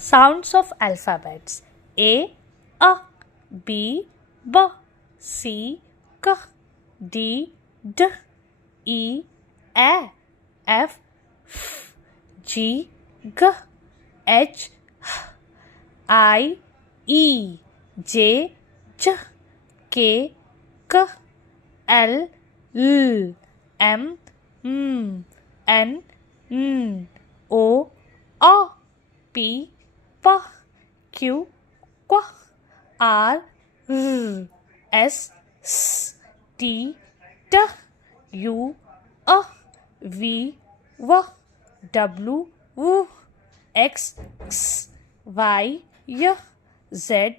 Sounds of alphabets: A, B, B, C, K, D, D, E, A, F, G, G, H, I, E, J, J, K, K, L, L, M, N, O, P, P, Q, Q, R, S, T, T, U, V, W, X, Y, Z,